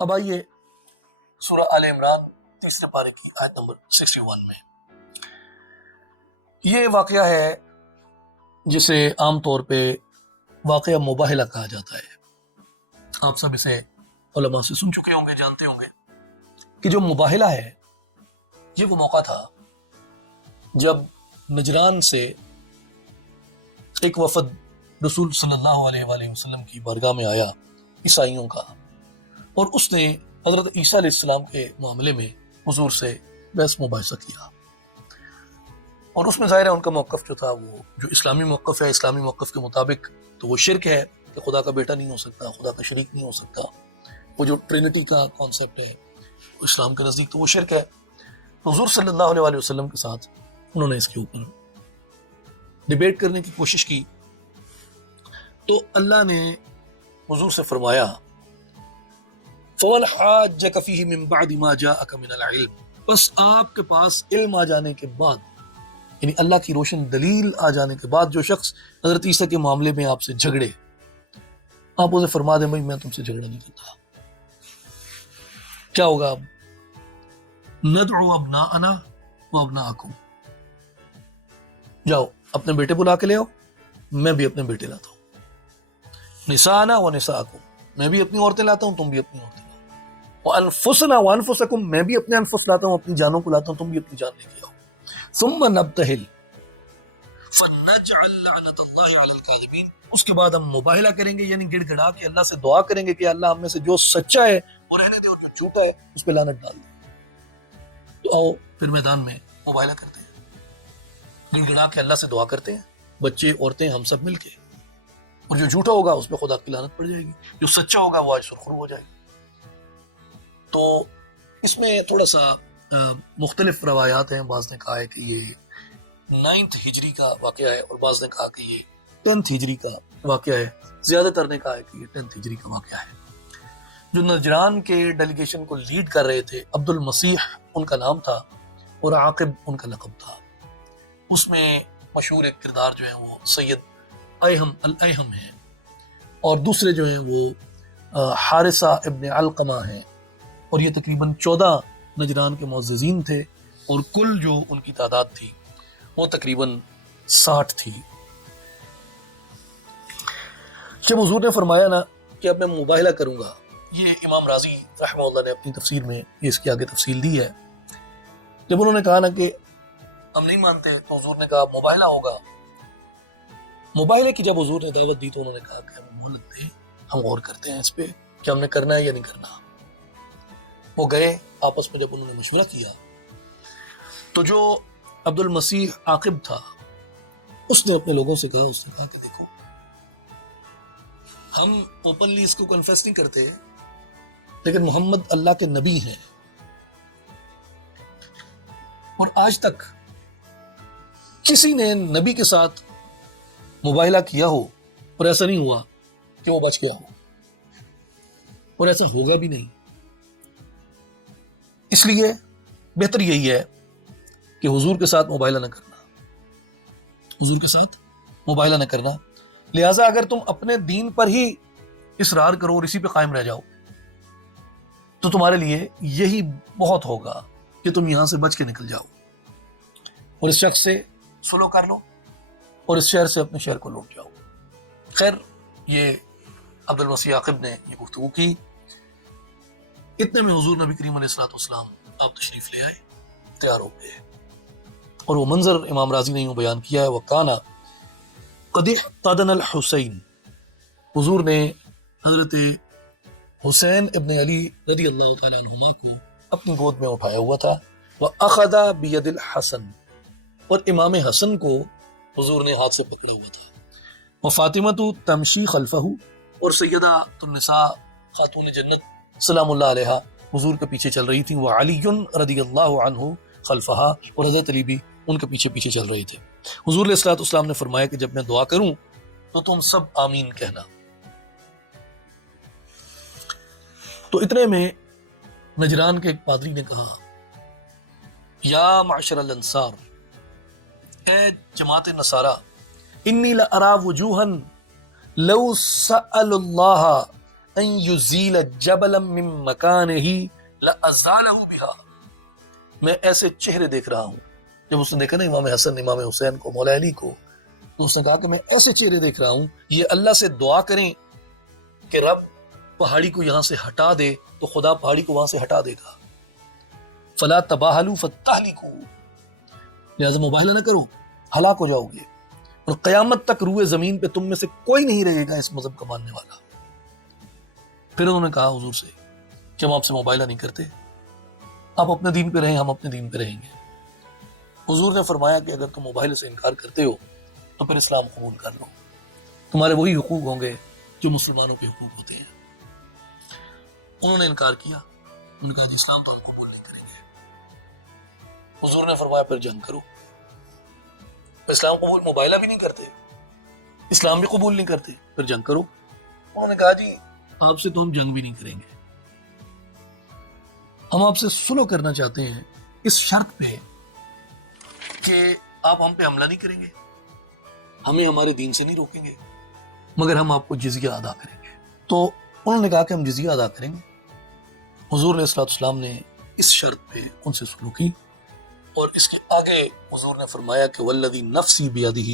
اب آئیے سورہ آل عمران تیسرے پارے کی آیت نمبر 61 میں یہ واقعہ ہے جسے عام طور پہ واقعہ مباہلہ کہا جاتا ہے۔ آپ سب اسے علماء سے سن چکے ہوں گے، جانتے ہوں گے کہ جو مباہلہ ہے یہ وہ موقع تھا جب نجران سے ایک وفد رسول صلی اللہ علیہ وآلہ وسلم کی بارگاہ میں آیا عیسائیوں کا، اور اس نے حضرت عیسیٰ علیہ السلام کے معاملے میں حضور سے بحث مباحثہ کیا، اور اس میں ظاہر ہے ان کا موقف جو تھا وہ جو اسلامی موقف ہے، اسلامی موقف کے مطابق تو وہ شرک ہے کہ خدا کا بیٹا نہیں ہو سکتا، خدا کا شریک نہیں ہو سکتا، وہ جو ٹرینٹی کا کانسیپٹ ہے اسلام کے نزدیک تو وہ شرک ہے۔ تو حضور صلی اللہ علیہ وآلہ وسلم کے ساتھ انہوں نے اس کے اوپر ڈیبیٹ کرنے کی کوشش کی، تو اللہ نے حضور سے فرمایا فَوَلْ حَاجَّكَ فِيهِ مِن بَعْدِ مَا جَاءَكَ مِنَ الْعِلْمِ، بس آپ کے پاس علم آ جانے کے بعد، یعنی اللہ کی روشن دلیل آ جانے کے بعد جو شخص حضرت عیسیٰ کے معاملے میں آپ سے جھگڑے، آپ اسے فرما دیں بھائی میں تم سے جھگڑا نہیں کرتا۔ کیا ہوگا اب؟ ندعو ابناءنا وابناءکم، جاؤ اپنے بیٹے بلا کے لے آؤ، میں بھی اپنے بیٹے لاتا ہوں، نساءنا ونساءکم، میں بھی اپنی عورتیں لاتا ہوں، تم بھی اپنی عورتیں لاؤ، وانفسنا وانفسکم، میں بھی اپنے انفس لاتا ہوں، اپنی جانوں کو لاتا ہوں، تم بھی اپنی جان لے کے آؤ، ثم نبتہل فنجعل لعنت اللہ علی الکاذبین، اس کے بعد ہم مباہلہ کریں گے، یعنی گڑ گڑا کے اللہ سے دعا کریں گے کہ اللہ ہم میں سے جو سچا ہے وہ رہنے دے اور جو جھوٹا ہے اس پہ لعنت ڈال دے۔ تو آؤ پھر میدان میں مباہلہ کرتے ہیں، گڑ گڑا کے اللہ سے دعا کرتے ہیں، بچے عورتیں ہم سب مل کے، اور جو جھوٹا ہوگا اس پہ خدا کی لعنت پڑ جائے گی، جو سچا ہوگا وہ آج سرخرو ہو جائے گا۔ تو اس میں تھوڑا سا مختلف روایات ہیں، بعض نے کہا ہے کہ یہ 9 ہجری کا واقعہ ہے، اور بعض نے کہا کہ یہ 10 ہجری کا واقعہ ہے، زیادہ تر نے کہا ہے کہ یہ 10 ہجری کا واقعہ ہے۔ جو نجران کے ڈیلیگیشن کو لیڈ کر رہے تھے عبد المسیح ان کا نام تھا، اور عاقب ان کا لقب تھا۔ اس میں مشہور ایک کردار جو ہے وہ سید ایہم الایہم ہیں، اور دوسرے جو ہیں وہ حارثہ ابن علقمہ ہیں، اور یہ تقریباً 14 نجران کے معززین تھے، اور کل جو ان کی تعداد تھی وہ تقریباً 60 تھی۔ جب حضور نے فرمایا نا کہ اب میں مباہلہ کروں گا، یہ امام راضی رحمہ اللہ نے اپنی تفسیر میں یہ اس کی آگے تفصیل دی ہے، جب انہوں نے کہا نا کہ ہم نہیں مانتے تو حضور نے کہا مباہلہ ہوگا۔ مباہلے کی جب حضور نے دعوت دی تو انہوں نے کہا کہ ہمیں مہلت دیں، ہم غور کرتے ہیں اس پہ کہ ہم نے کرنا ہے یا نہیں کرنا۔ وہ گئے، آپس میں جب انہوں نے مشورہ کیا تو جو عبد المسیح عاقب تھا اس نے اپنے لوگوں سے کہا کہ دیکھو ہم اوپنلی اس کو کنفیس نہیں کرتے، لیکن محمد اللہ کے نبی ہیں، اور آج تک کسی نے نبی کے ساتھ مباہلہ کیا ہو اور ایسا نہیں ہوا کہ وہ بچ گیا ہو، اور ایسا ہوگا بھی نہیں۔ اس لیے بہتر یہی ہے کہ حضور کے ساتھ مباہلہ نہ کرنا، حضور کے ساتھ مباہلہ نہ کرنا۔ لہٰذا اگر تم اپنے دین پر ہی اصرار کرو اور اسی پہ قائم رہ جاؤ تو تمہارے لیے یہی بہت ہوگا کہ تم یہاں سے بچ کے نکل جاؤ، اور اس شخص سے سلو کر لو، اور اس شہر سے اپنے شہر کو لوٹ جاؤ۔ خیر، یہ عبد المسیح عاقب نے یہ گفتگو کی، اتنے میں حضور نبی کریم علیہ الصلوۃ والسلام آپ تشریف لے آئے، تیار ہو گئے، اور وہ منظر امام راضی نے یوں بیان کیا ہے وَكَانَ قَدْ احْتَضَنَ الْحُسَيْنِ، حضور نے حضرت حسین ابن علی رضی اللہ تعالیٰ عنہما کو اپنی گود میں اٹھایا ہوا تھا، وَأَخَذَ بِيَدِ الْحَسَنِ، اور امام حسن کو حضور نے ہاتھ سے پکڑا ہوا تھا، وَفَاطِمَةُ تَمْشِي خَلْفَهُ، اور سیدہ النساء خاتون جنت سلام اللہ علیہا حضور کے پیچھے چل رہی تھیں، وَعَلِيٌّ رضی اللہ عنہ خلفہا، اور حضرت علی بھی ان کے پیچھے پیچھے چل رہی تھے۔ حضور علیہ الصلوۃ والسلام نے فرمایا کہ جب میں دعا کروں تو تم سب آمین کہنا۔ تو اتنے میں نجران کے ایک پادری نے کہا یا معشر الانصار، اے جماعت نصارہ، انی لارا وجوہا لو سأل اللہ ان یزیل جبلا من مکانہ لازالہ بہا. میں ایسے چہرے دیکھ رہا ہوں. جب اس نے دیکھا نا امام حسن امام حسین کو مولا علی کو، تو اس نے کہا کہ میں ایسے چہرے دیکھ رہا ہوں، یہ اللہ سے دعا کریں کہ رب پہاڑی کو یہاں سے ہٹا دے تو خدا پہاڑی کو وہاں سے ہٹا دے گا. فلا تباہلوا فتہلکوا، لہذا مباہلہ نہ کرو، ہلاک ہو جاؤ گے، اور قیامت تک روئے زمین پہ تم میں سے کوئی نہیں رہے گا اس مذہب کا ماننے والا. پھر انہوں نے کہا حضور سے کہ ہم آپ سے مباہلہ نہیں کرتے، آپ اپنے دین پہ رہیں، ہم اپنے دین پہ رہیں گے. حضور نے فرمایا کہ اگر تم مباہلے سے انکار کرتے ہو تو پھر اسلام قبول کر لو، تمہارے وہی حقوق ہوں گے جو مسلمانوں کے حقوق ہوتے ہیں. انہوں نے انکار کیا، انہوں نے کہا جی اسلام تو ہم قبول نہیں کریں گے. حضور نے فرمایا پھر جنگ کرو. اسلام قبول، مباہلہ بھی نہیں کرتے، اسلام بھی قبول نہیں کرتے، پھر جنگ کرو. انہوں نے کہا جی آپ سے تو ہم جنگ بھی نہیں کریں گے، ہم آپ سے سلو کرنا چاہتے ہیں اس شرط پہ کہ آپ ہم پہ حملہ نہیں کریں گے، ہمیں ہمارے دین سے نہیں روکیں گے، مگر ہم آپ کو جزیہ ادا کریں گے. تو انہوں نے کہا کہ ہم جزیہ ادا کریں گے. حضور علیہ الصلوۃ والسلام نے اس شرط پہ ان سے سلو کی، اور اس کے آگے حضور نے فرمایا کہ والذی نفسی بیدہ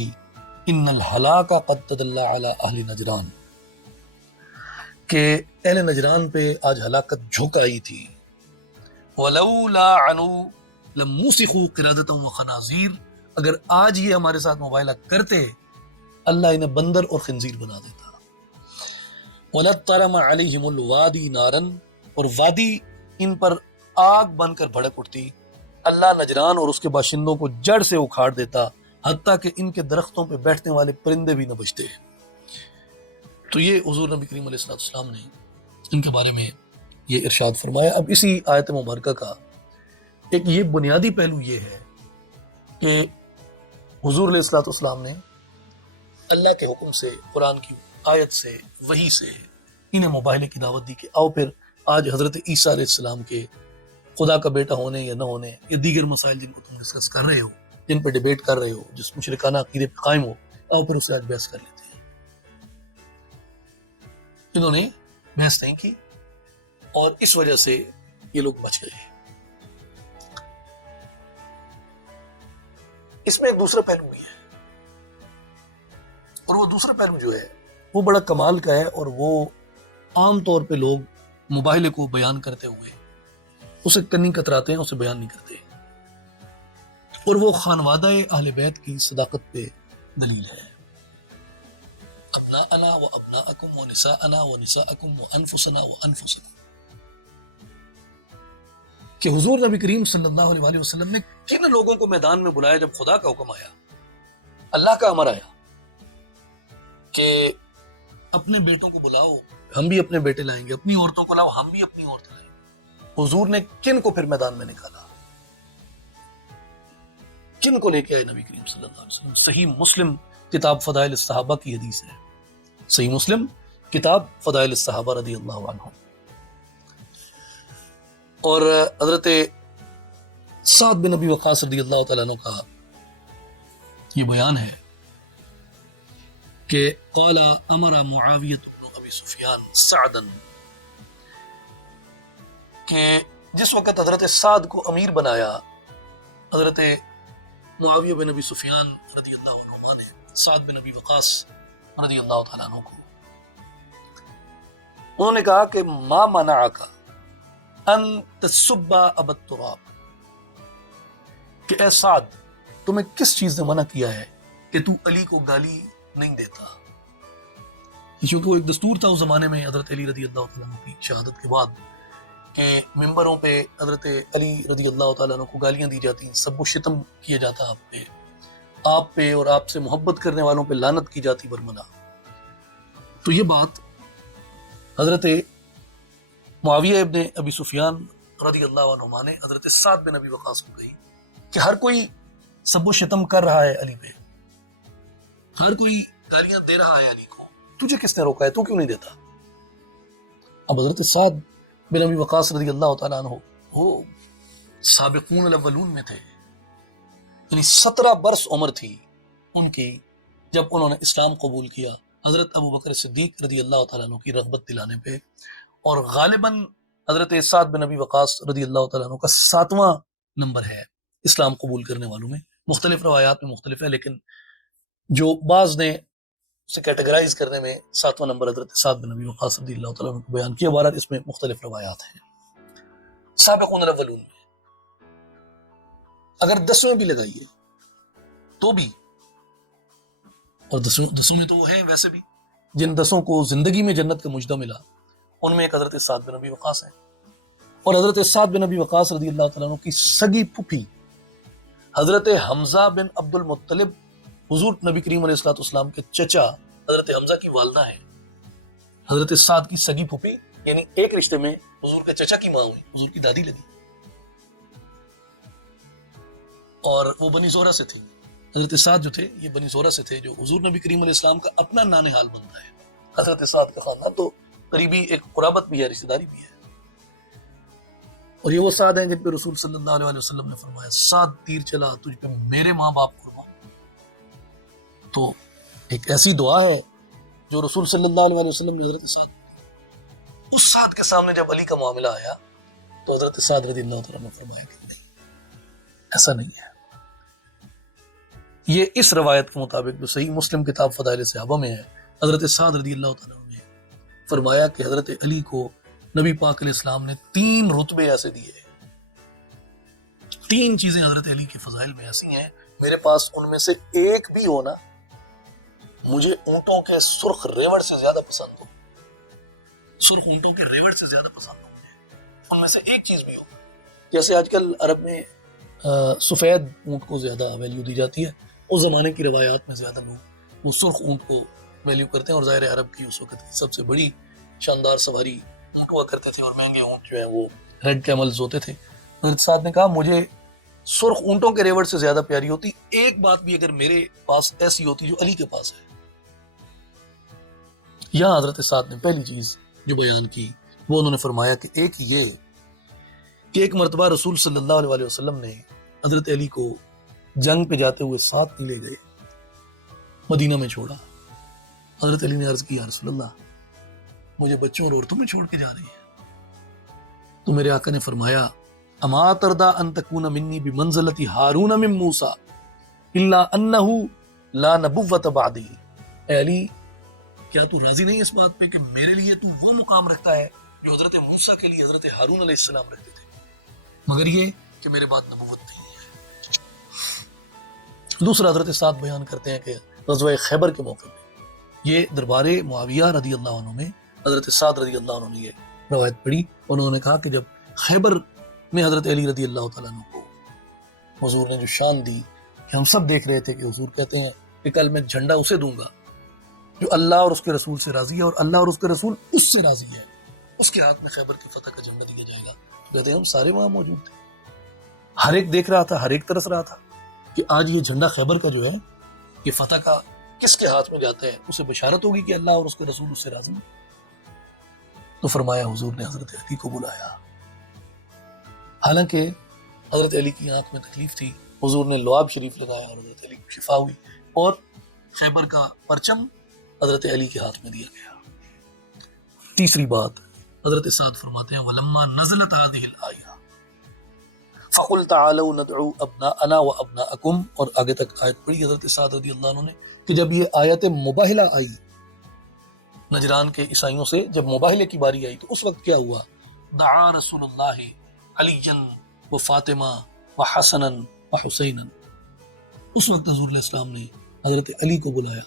ان الہلاک قد تدلی علی اہل نجران، کہ اہل نجران پہ آج ہلاکت جھک آئی تھی. ولولا عنوا لموسخوا قردۃ وخنازیر، اگر آج یہ ہمارے ساتھ مباہلہ کرتے اللہ انہیں بندر اور خنزیر بنا دیتا. ولطرم علیہم الوادی نارا، اور وادی ان پر آگ بن کر بھڑک اٹھتی. اللہ نجران اور اس کے باشندوں کو جڑ سے اکھاڑ دیتا، حتیٰ کہ ان کے درختوں پہ بیٹھنے والے پرندے بھی نہ بچتے. تو یہ حضور نبی کریم علیہ السلام نے ان کے بارے میں یہ ارشاد فرمایا. اب اسی آیت مبارکہ کا ایک یہ بنیادی پہلو یہ ہے کہ حضور علیہ السلام نے اللہ کے حکم سے، قرآن کی آیت سے، وحی سے انہیں مباہلے کی دعوت دی کہ آؤ پھر آج حضرت عیسیٰ علیہ السلام کے خدا کا بیٹا ہونے یا نہ ہونے یا دیگر مسائل جن کو تم ڈسکس کر رہے ہو، جن پہ ڈیبیٹ کر رہے ہو، جس مشرکانہ عقیدے پہ قائم ہو، آؤ پھر اس سے آج بحث کر لیتے ہیں. انہوں نے بحث نہیں کی اور اس وجہ سے یہ لوگ بچ گئے. اس میں ایک دوسرا پہلو بھی ہے، اور وہ دوسرا پہلو جو ہے وہ بڑا کمال کا ہے، اور وہ عام طور پہ لوگ مباہلے کو بیان کرتے ہوئے اسے کنی کتراتے ہیں، اسے بیان نہیں کرتے، اور وہ خانوادہ اہل بیت کی صداقت پہ دلیل ہے. ابناءنا و ابناءکم و نساءنا و نساءکم و انفسنا و انفسکم، کہ حضور نبی کریم صلی اللہ علیہ وسلم نے کن لوگوں کو میدان میں بلایا جب خدا کا حکم آیا، اللہ کا امر آیا کہ اپنے بیٹوں کو بلاؤ، ہم بھی اپنے بیٹے لائیں گے، اپنی عورتوں کو لاؤ، ہم بھی اپنی عورتیں لائیں گے. حضور نے کن کو پھر میدان میں نکالا، کن کو لے کے آئے نبی کریم صلی اللہ علیہ وسلم؟ صحیح مسلم کتاب فضائل الصحابہ کی حدیث ہے، صحیح مسلم کتاب فضائل الصحابہ رضی اللہ عنہ. اور حضرت سعد بن ابی وقاص رضی اللہ تعالیٰ عنہ کا یہ بیان ہے کہ قال امر معاویہ بن ابی سفیان سعدا، کہ جس وقت حضرت سعد کو امیر بنایا حضرت معاویہ بن ابی سفیان رضی اللہ عنہ نے سعد بن ابی وقاص رضی اللہ تعالیٰ عنہ کو، انہوں نے کہا کہ ما منعک ان تسب ابا التراب، کہ اے سعد تمہیں کس چیز نے منع کیا ہے کہ تو علی کو گالی نہیں دیتا. کیونکہ وہ ایک دستور تھا اس زمانے میں حضرت علی رضی اللہ تعالیٰ عنہ کی شہادت کے بعد کہ ممبروں پہ حضرت علی رضی اللہ تعالیٰ عنہ کو گالیاں دی جاتی، سب و شتم کیا جاتا آپ پہ اور آپ سے محبت کرنے والوں پہ لعنت کی جاتی برمنا. تو یہ بات حضرت معاویہ ابن ابی سفیان رضی اللہ عنہما نے حضرت سعد بن ابی وقاص کو کہی کہ ہر کوئی سب و شتم کر رہا ہے علی پہ، ہر کوئی گالیاں دے رہا ہے علی کو، تجھے کس نے روکا ہے، تو کیوں نہیں دیتا؟ اب حضرت سعد بن ابی وقاص رضی اللہ تعالیٰ عنہ وہ سابقون الاولون میں تھے، یعنی 17 برس عمر تھی ان کی جب انہوں نے اسلام قبول کیا. حضرت ابو بکر صدیق رضی اللہ تعالیٰ عنہ کی رغبت دلانے پہ، اور غالباً حضرت سعد بن ابی وقاص رضی اللہ تعالیٰ عنہ کا 7واں نمبر ہے اسلام قبول کرنے والوں میں. مختلف روایات میں مختلف ہے، لیکن جو بعض نے اسے کیٹیگرائز کرنے میں 7واں نمبر حضرت سعد بن ابی وقاص رضی اللہ تعالیٰ عنہ کو بیان کیا. بہرحال اس میں مختلف روایات ہیں. سابقون الاولون میں اگر 10ویں بھی لگائیے تو بھی، اور 10 میں تو وہ ہیں ویسے بھی جن 10 کو زندگی میں جنت کا مجدہ ملا، ان میں ایک حضرت سعد بن ابی وقاص ہے. اور حضرت سعد بن ابی وقاص رضی اللہ تعالیٰ عنہ کی سگی پھوپھی حضرت حمزہ بن عبد المطلب، حضور نبی کریم علیہ الصلوۃ والسلام کے چچا حضرت حمزہ کی والدہ ہیں. حضرت سعد کی سگی پھوپھی، یعنی ایک رشتے میں حضور کے چچا کی ماں ہوئی، حضور کی دادی لگی، اور وہ بنی زہرہ سے تھی. حضرت سعد جو تھے یہ بنی زہرہ سے تھے، جو حضور نبی کریم علیہ السلام کا اپنا نانحال بنتا ہے. حضرت سعد کا خاندان تو قریبی ایک قرابت بھی ہے، رشتہ داری بھی ہے. اور یہ وہ سعد ہیں جن پہ رسول صلی اللہ علیہ وسلم نے فرمایا سعد تیر چلا تجھ پہ میرے ماں باپ قربان. تو ایک ایسی دعا ہے جو رسول صلی اللہ علیہ وسلم نے حضرت سعد، اس سعد کے سامنے جب علی کا معاملہ آیا تو حضرت سعد رضی اللہ تعالیٰ نے فرمایا کہ نہیں، ایسا نہیں ہے. یہ اس روایت کے مطابق جو صحیح مسلم کتاب فضائل صحابہ میں ہے، حضرت سعد رضی اللہ تعالیٰ نے فرمایا کہ حضرت علی کو نبی پاک علیہ السلام نے 3 رتبے ایسے دیے. 3 چیزیں حضرت علی کے فضائل میں ایسی ہیں، میرے پاس ان میں سے ایک بھی ہو نا، مجھے اونٹوں کے سرخ ریوڑ سے زیادہ پسند ہو. سرخ اونٹوں کے ریوڑ سے زیادہ پسند ہو مجھے، ان میں سے ایک چیز بھی ہو. جیسے آج کل عرب میں سفید اونٹ کو زیادہ ویلیو دی جاتی ہے، اس زمانے کی روایات میں زیادہ لوگ وہ سرخ اونٹ کو ویلیو کرتے ہیں. اور ظاہر عرب کی اس وقت کی سب سے بڑی شاندار سواری اونٹ ہوا کرتے تھے، اور مہنگے اونٹ جو ہیں وہ ریڈ کیملز ہوتے تھے. حضرت سعد نے کہا مجھے سرخ اونٹوں کے ریوڑ سے زیادہ پیاری ہوتی ایک بات بھی اگر میرے پاس ایسی ہوتی جو علی کے پاس ہے. یہاں حضرت سعد نے پہلی چیز جو بیان کی وہ انہوں نے فرمایا کہ ایک یہ کہ ایک مرتبہ رسول صلی اللہ علیہ وسلم نے حضرت علی کو جنگ پہ جاتے ہوئے ساتھ نہیں لے گئے، مدینہ میں چھوڑا. حضرت علی نے عرض کی یا رسول اللہ مجھے بچوں اور عورتوں میں چھوڑ کے جا رہی ہیں. تو میرے آقا نے فرمایا اما ترضى ان تكون مني بمنزلة هارون من موسى الا انه لا نبوة بعدي. اے علی کیا تو راضی نہیں اس بات پہ کہ میرے لیے تو وہ مقام رکھتا ہے جو حضرت موسیٰ کے لیے حضرت ہارون علیہ السلام رکھتے تھے، مگر یہ کہ میرے بعد نبوت نہیں ہے. دوسرا حضرت سعد بیان کرتے ہیں کہ غزوہ خیبر کے موقع پہ یہ دربار معاویہ رضی اللہ عنہ میں حضرت سعد رضی اللہ عنہ نے یہ روایت پڑھی. انہوں نے کہا کہ جب خیبر میں حضرت علی رضی اللہ تعالیٰ عنہ کو حضور نے جو شان دی کہ ہم سب دیکھ رہے تھے کہ حضور کہتے ہیں کہ کل میں جھنڈا اسے دوں گا جو اللہ اور اس کے رسول سے راضی ہے، اور اللہ اور اس کے رسول اس سے راضی ہے، اس کے ہاتھ میں خیبر کی فتح کا جھنڈا دیا جائے گا. تو کہتے ہیں ہم سارے وہاں موجود تھے، ہر ایک دیکھ رہا تھا، ہر ایک ترس رہا تھا کہ آج یہ جھنڈا خیبر کا جو ہے یہ فتح کا کس کے ہاتھ میں جاتا ہے، اسے بشارت ہوگی کہ اللہ اور اس کے رسول اس سے راضی ہیں. تو فرمایا حضور نے حضرت علی کو بلایا. حالانکہ حضرت علی کی آنکھ میں تکلیف تھی، حضور نے لعاب شریف لگایا اور حضرت علی کو شفا ہوئی، اور خیبر کا پرچم حضرت علی کے ہاتھ میں دیا گیا. تیسری بات حضرت سعد فرماتے ہیں وَلَمَّا نَزَلَتْ هَذِهِ الْآيَةُ فَقُلْ تَعَالَوْا نَدْعُوا أَبْنَاءَنَا وَأَبْنَاءَكُمْ. اور آگے تک آیت پڑھی حضرت سعد رضی اللہ عنہ نے کہ جب یہ آیت مباہلہ آئی نجران کے عیسائیوں سے، جب مباہلے کی باری آئی تو اس وقت کیا ہوا؟ دعا رسول اللہ علیًا و فاطمہ و حسنا و حسینا. اس وقت حضور علیہ السلام نے حضرت علی کو بلایا،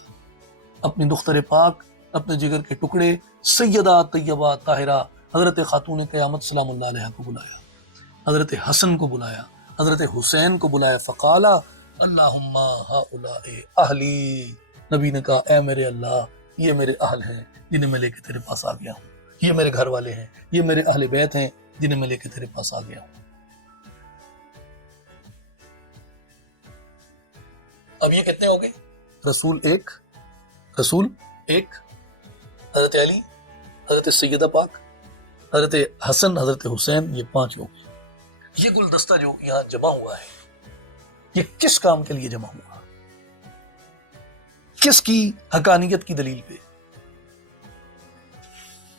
اپنی دختر پاک، اپنے جگر کے ٹکڑے سیدہ طیبہ طاہرہ حضرت خاتون قیامت سلام اللہ علیہ کو بلایا، حضرت حسن کو بلایا، حضرت حسین کو بلایا. فقالا اللہم ہؤلاء اہلی. نبی نے کہا اے میرے اللہ یہ میرے اہل ہیں جنہیں میں لے کے تیرے پاس آ گیا ہوں، یہ میرے گھر والے ہیں، یہ میرے اہل بیت ہیں جنہیں میں لے کے تیرے پاس آ گیا ہوں. اب یہ کتنے ہو گئے؟ رسول ایک، حضرت علی، حضرت سیدہ پاک، حضرت حسن، حضرت حسین، یہ 5 ہو گئے. یہ گلدستہ جو یہاں جمع ہوا ہے یہ کس کام کے لیے جمع ہوا؟ کس کی حقانیت کی دلیل پہ؟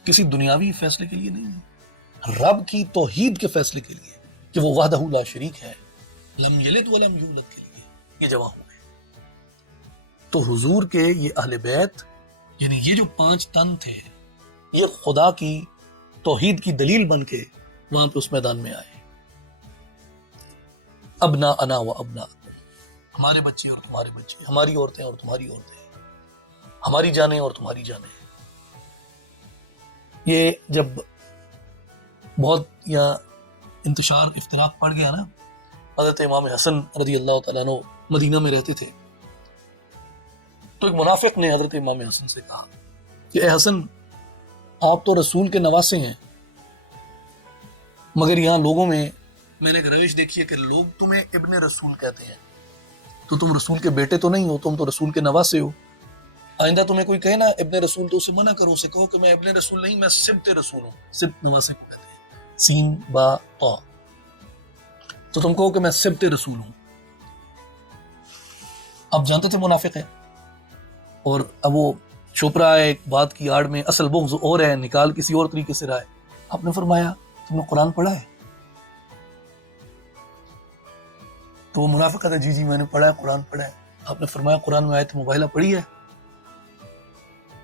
کسی دنیاوی فیصلے کے لیے نہیں ہے، رب کی توحید کے فیصلے کے لیے کہ وہ وحدہ لا شریک ہے، لم یلد ولم یولد کے لیے یہ جمع ہوئے۔ تو حضور کے یہ اہل بیت، یعنی یہ جو 5 تن تھے، یہ خدا کی توحید کی دلیل بن کے وہاں پہ اس میدان میں آئے۔ ابنا انا و ابنا، ہمارے بچے اور تمہارے بچے، ہماری عورتیں اور تمہاری عورتیں، ہماری جانیں اور تمہاری جانیں۔ یہ جب بہت یا انتشار افتراق پڑ گیا نا، حضرت امام حسن رضی اللہ تعالیٰ عنہ مدینہ میں رہتے تھے، تو ایک منافق نے حضرت امام حسن سے کہا کہ اے حسن، آپ تو رسول کے نواسے ہیں، مگر یہاں لوگوں میں نے ایک روش دیکھی ہے کہ لوگ تمہیں ابن رسول کہتے ہیں، تو تم رسول کے بیٹے تو نہیں ہو، تم تو رسول کے نواسے ہو۔ آئندہ تمہیں کوئی کہے نا ابن رسول تو اسے منع کرو، اسے کہو کہ میں ابن رسول نہیں، میں سبت رسول ہوں۔ سبت نواسے کو کہتے ہیں، سین با طا، تو تم کہو کہ میں سبت رسول ہوں۔ اب جانتے تھے منافق ہے، اور اب وہ چھپ رہا ہے ایک بات کی آڑ میں، اصل بغض اور ہے، نکال کسی اور طریقے سے رہا ہے۔ آپ نے فرمایا تم نے قرآن پڑھا ہے؟ تو وہ منافق کہتا ہے جی میں نے پڑھا ہے، قرآن پڑھا ہے۔ آپ نے فرمایا قرآن میں آیت مباہلہ پڑھی ہے؟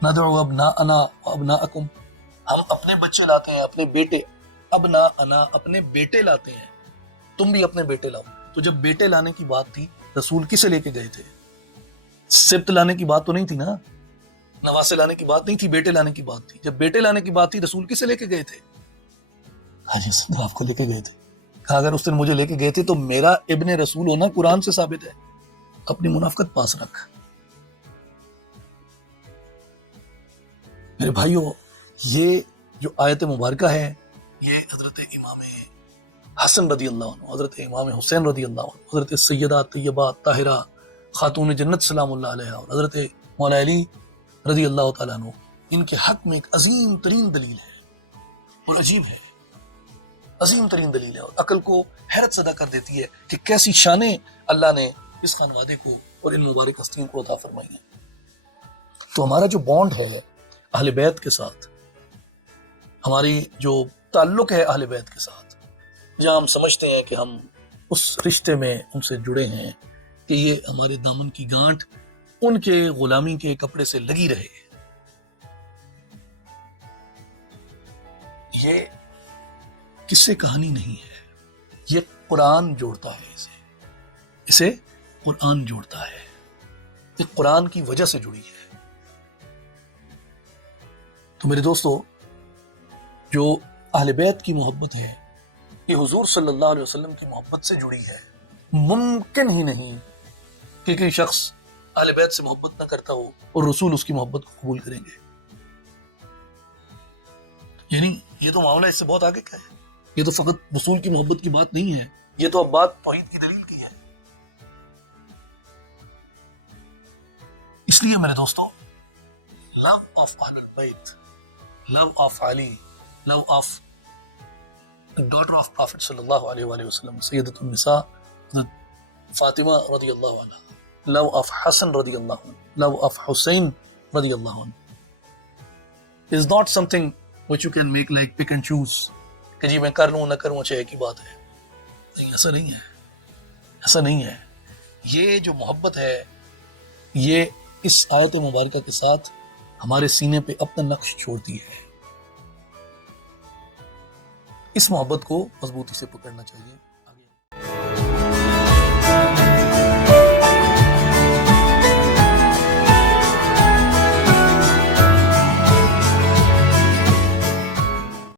ندعو ابناءنا وابناءکم، ہم اپنے بچے لاتے ہیں، اپنے بیٹے، ابناءنا اپنے بیٹے لاتے ہیں، تم بھی اپنے بیٹے لاؤ۔ تو جب بیٹے لانے کی بات تھی، رسول کسے لے کے گئے تھے؟ سبت لانے کی بات تو نہیں تھی نا، نواسے لانے کی بات نہیں تھی، بیٹے لانے کی بات تھی۔ جب بیٹے لانے کی بات تھی، رسول کسے لے کے گئے تھے؟ حاجی صدر آپ کو لے کے گئے تھے۔ کہا اگر اس دن مجھے لے کے گئے تھے تو میرا ابن رسول ہونا قرآن سے ثابت ہے، اپنی منافقت پاس رکھ۔ میرے بھائیو، یہ جو آیت مبارکہ ہے، یہ حضرت امام حسن رضی اللہ عنہ، حضرت امام حسین رضی اللہ عنہ، حضرت سیدہ طیبہ طاہرہ خاتون جنت سلام اللہ علیہ اور حضرت مولا علی رضی اللہ تعالیٰ عنہ، ان کے حق میں ایک عظیم ترین دلیل ہے، اور عجیب ہے، عظیم ترین دلیل ہے، اور عقل کو حیرت زدہ کر دیتی ہے کہ کیسی شانیں اللہ نے اس خانوادے کو اور ان مبارک ہستیوں کو عطا فرمائی ہیں۔ تو ہمارا جو بانڈ ہے اہل بیت کے ساتھ، ہماری جو تعلق ہے اہل بیت کے ساتھ، جہاں ہم سمجھتے ہیں کہ ہم اس رشتے میں ان سے جڑے ہیں کہ یہ ہمارے دامن کی گانٹھ ان کے غلامی کے کپڑے سے لگی رہے، یہ قصے کہانی نہیں ہے، یہ قرآن جوڑتا ہے، اسے قرآن جوڑتا ہے، یہ قرآن کی وجہ سے جڑی ہے۔ تو میرے دوستو، جو اہل بیت کی محبت ہے، یہ حضور صلی اللہ علیہ وسلم کی محبت سے جڑی ہے۔ ممکن ہی نہیں کہ کوئی شخص اہل بیت سے محبت نہ کرتا ہو اور رسول اس کی محبت کو قبول کریں گے۔ یعنی یہ تو معاملہ اس سے بہت آگے کا ہے، یہ تو فقط رسول کی محبت کی بات نہیں ہے، یہ تو اب بات توحید کی دلیل کی ہے۔ اس لیے میرے دوستو، لو آف اہل البیت، love of Ali, love of daughter of prophet صلی اللہ علیہ وآلہ وسلم، سیدۃ النساء فاطمہ رضی اللہ عنہ، لو آف حسن رضی اللہ عنہ، لو آف حسین رضی اللہ عنہ is not something which you can make like pick and choose کہ جی میں کر لوں نہ کروں اچھا ایک ہی بات ہے۔ نہیں، ایسا نہیں ہے، ایسا نہیں ہے۔ یہ جو محبت ہے، یہ اس آیت مبارکہ کے ساتھ ہمارے سینے پہ اپنا نقش چھوڑتی ہے۔ اس محبت کو مضبوطی سے پکڑنا چاہیے۔